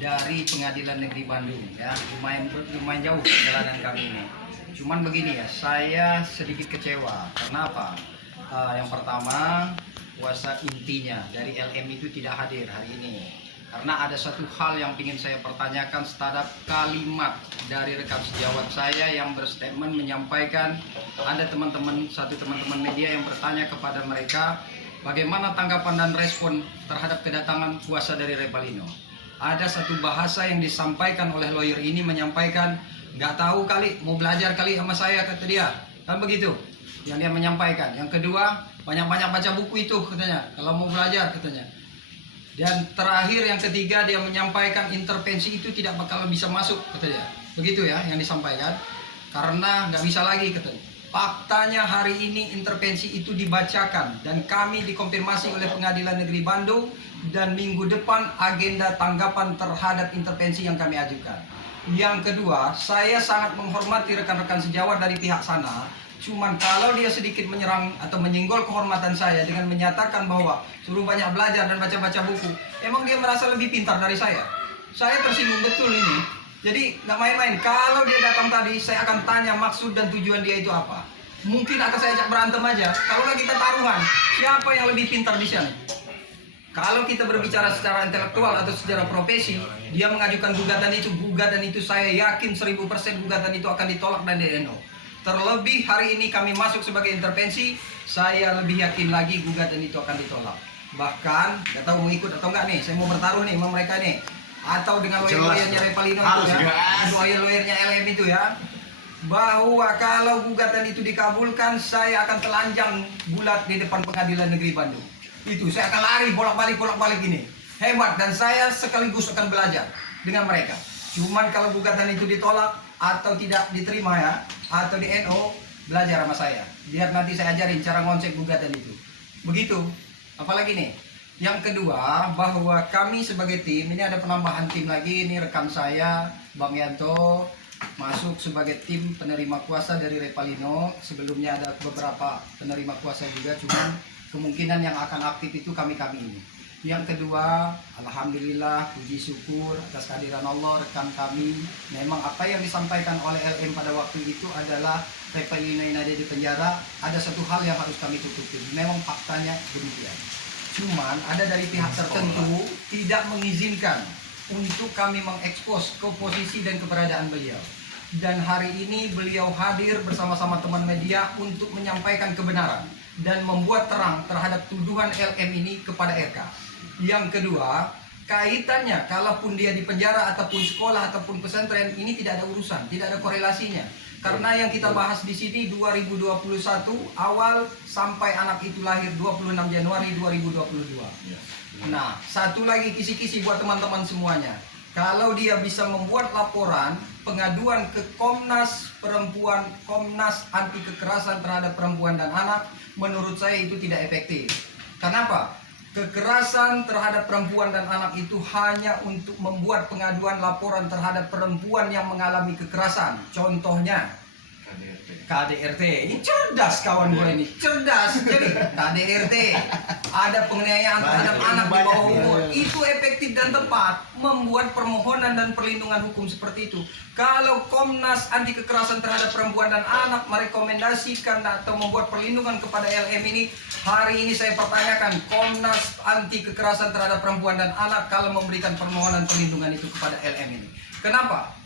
dari Pengadilan Negeri Bandung ya. Lumayan jauh perjalanan kami ini. Cuman begini ya, saya sedikit kecewa. Kenapa? Yang pertama, kuasa intinya dari LM itu tidak hadir hari ini. Karena ada satu hal yang ingin saya pertanyakan terhadap kalimat dari rekan sejawat saya yang berstatement menyampaikan ada teman-teman media yang bertanya kepada mereka bagaimana tanggapan dan respon terhadap kedatangan kuasa dari Revalino. Ada satu bahasa yang disampaikan oleh lawyer ini menyampaikan nggak tahu kali, mau belajar kali sama saya, kata dia. Kan begitu yang dia menyampaikan. Yang kedua, banyak-banyak baca buku itu katanya, kalau mau belajar katanya. Dan terakhir yang ketiga, dia menyampaikan intervensi itu tidak bakal bisa masuk katanya. Begitu ya yang disampaikan. Karena nggak bisa lagi katanya. Faktanya hari ini intervensi itu dibacakan dan kami dikonfirmasi oleh Pengadilan Negeri Bandung dan minggu depan agenda tanggapan terhadap intervensi yang kami ajukan. Yang kedua, saya sangat menghormati rekan-rekan sejawat dari pihak sana. Cuman kalau dia sedikit menyerang atau menyenggol kehormatan saya dengan menyatakan bahwa suruh banyak belajar dan baca-baca buku, emang dia merasa lebih pintar dari saya? Saya tersinggung betul ini. Jadi nggak main-main. Kalau dia datang tadi, saya akan tanya maksud dan tujuan dia itu apa. Mungkin akan saya ajak berantem aja. Kalau kita taruhan, siapa yang lebih pintar di sana? Kalau kita berbicara secara intelektual atau secara profesi, dia mengajukan gugatan itu saya yakin 1000% gugatan itu akan ditolak dan DNO. Terlebih hari ini kami masuk sebagai intervensi, saya lebih yakin lagi gugatan itu akan ditolak. Bahkan, nggak tahu mau ikut atau enggak nih, saya mau bertaruh nih sama mereka nih. Atau dengan lawyer-lawyernya Revalino itu ya, lawyer-lawyernya LM itu ya. Bahwa kalau gugatan itu dikabulkan, saya akan telanjang bulat di depan Pengadilan Negeri Bandung. Itu, saya akan lari bolak-balik ini. Hebat, dan saya sekaligus akan belajar dengan mereka. Cuman kalau gugatan itu ditolak atau tidak diterima ya, atau di NO, belajar sama saya. Biar nanti saya ajarin cara ngonsep gugatan itu. Begitu. Apalagi nih, yang kedua, bahwa kami sebagai tim, ini ada penambahan tim lagi, ini rekan saya, Bang Yanto, masuk sebagai tim penerima kuasa dari Revalino. Sebelumnya ada beberapa penerima kuasa juga, cuman kemungkinan yang akan aktif itu kami ini. Yang kedua, alhamdulillah, puji syukur atas kehadiran Allah, rekan kami. Memang apa yang disampaikan oleh LM pada waktu itu adalah Revalino ini ada di penjara, ada satu hal yang harus kami tutupi. Memang faktanya demikian. Cuman ada dari pihak tertentu tidak mengizinkan untuk kami mengekspos ke posisi dan keberadaan beliau. Dan hari ini beliau hadir bersama-sama teman media untuk menyampaikan kebenaran dan membuat terang terhadap tuduhan LM ini kepada RK. Yang kedua, kaitannya kalaupun dia di penjara ataupun sekolah ataupun pesantren, ini tidak ada urusan, tidak ada korelasinya. Karena yang kita bahas di sini 2021 awal sampai anak itu lahir 26 Januari 2022. Nah, satu lagi kisi-kisi buat teman-teman semuanya. Kalau dia bisa membuat laporan pengaduan ke Komnas Perempuan, Komnas Anti Kekerasan Terhadap Perempuan dan Anak, menurut saya itu tidak efektif. Kenapa? Kekerasan terhadap perempuan dan anak itu hanya untuk membuat pengaduan laporan terhadap perempuan yang mengalami kekerasan. Contohnya KDRT. Ini cerdas kawan gue ini, cerdas. Jadi KDRT, ada penganiayaan terhadap anak di bawah umur, itu efektif dan tepat membuat permohonan dan perlindungan hukum seperti itu. Kalau Komnas Anti Kekerasan Terhadap Perempuan dan Anak merekomendasikan atau membuat perlindungan kepada LM ini, hari ini saya pertanyakan Komnas Anti Kekerasan Terhadap Perempuan dan Anak kalau memberikan permohonan perlindungan itu kepada LM ini. Kenapa?